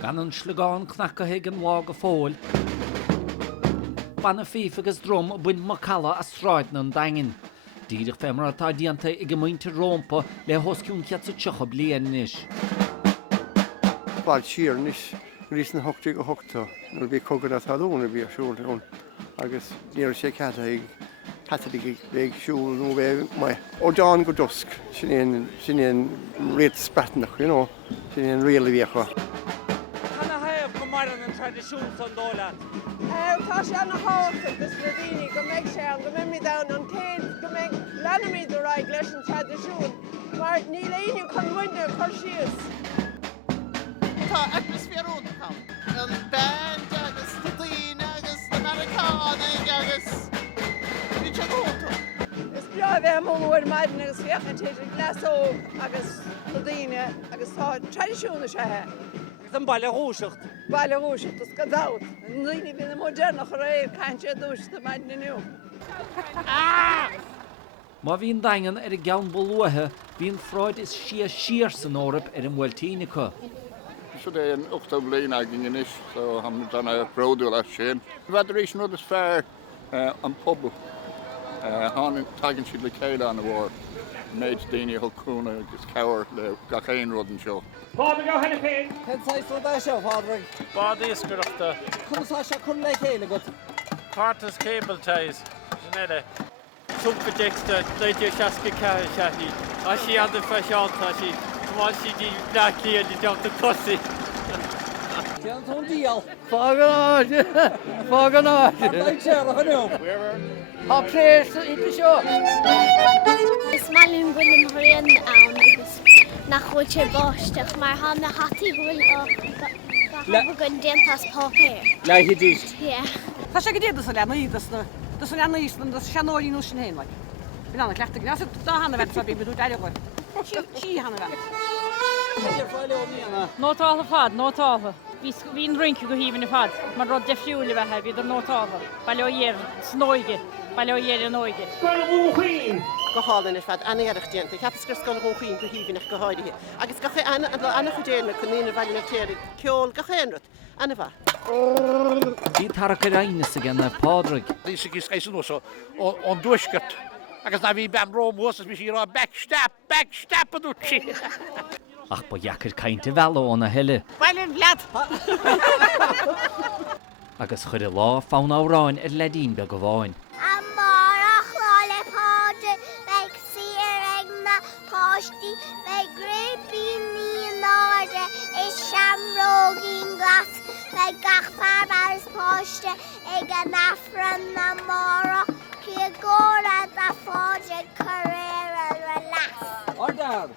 Gan an sligáin cnacaigh an bhág a fóil. Banna FIFA agus drom buin macala a stráid an daingin. Díadach fémara atá dianta ag muinte rompa le hosciún ceat sa tucha bliain is. Báil siar nis rís na hochtaí go hochta, nó bhí cogad a talún a bhí siúil ón agus níor sé cata ag hataigh bheith siúil nó bheith mai ó dáin go dusk sin éon réit spratnach, sin éon réala bhíocha. Tána haamh go mar an tradiisiún san dóla. Tá sé anna hása gus le daoine go méid sé an go mimi da an céad go méid lenimid a raig leis an tradiisiún, mar ní léonú chun muine chuir sios. Tá atmosférónacham an band agus na daoine agus na Americanáig agus ní te góta. Is bra bheith mór maidin agus féchatéidir glasó agus na daoine agus tá tradiisiúna sethe. An baile rúiseacht. Baile rúiseacht is go dáit. An daoine bhí na modernach a réir caiinte dúis na maidin inniu. Má bhíon daingan ar a gceann bolúthe, bhíon Freud is siar san órap ar an bhfuiltínecha. So they an October lane agging in ish, so I'm done a proud of that shame. Federation of this fair on pub on tagging she'd like Kayla on the war. Made Dini Hulkuna just cower the Gachain Rodden show. Pádraig go hena féin. Pensáis ru da seo, Pádraig. Bád íscuireachta. Cumsá se chun le chéile go. Cartas cable ties. Sinnéile. Súmca deachta, leidir seaca ceir seaí. A sí an de feisiálta sí. Má sí dí blacklí a dí deachta cosi. Cean tún díal. Fáganáid! Leid sé a chunú. Tá pléis idir seo. Is malún bhuiin rion ann agus nach chuil sé báisteach mar hána hatí bhfuil ó gon déantas pápéir. Leithi díist. Tá sé go déad san lena ídasna. Dus an anna ísna das seanóí nó sin héin. Bhí anna cleachta gnas dá hanna bheit sa bí bedú deile chuir. Sí hanna bheit. Sé fáile ó níana. Nótála fad, nótála. Bhín rincu go híhanna fad, mar rud defriúla bheitthe bhí nótála. Baile ó dhéir snóige, baile ó dhéir an óige. Scoil úchaín. Go hálan is fad anaireach déanta, ceapasgur scoil hóchaín go híhanach go háirithe. Agus gacha anna chu déanana chu níana bhaile téir ceol gacha anrat. Anna bha. Bhí tarcha rainas a gana Pádraig. These is also on Dushkat. Because now we ban Rome was we see backstep and do Ach ba jacar cainte bhealó óna heile. Bailin vlad. Agus chuir lá fán áráin ar ledín be go bháin. Amárach lále Pádraig beag siar ag na páistí beag grépí ní náide is seamrógin glas beag gachpar as páiste ag an afran na mára cí góra da Pádraig carréir a las. Ordar.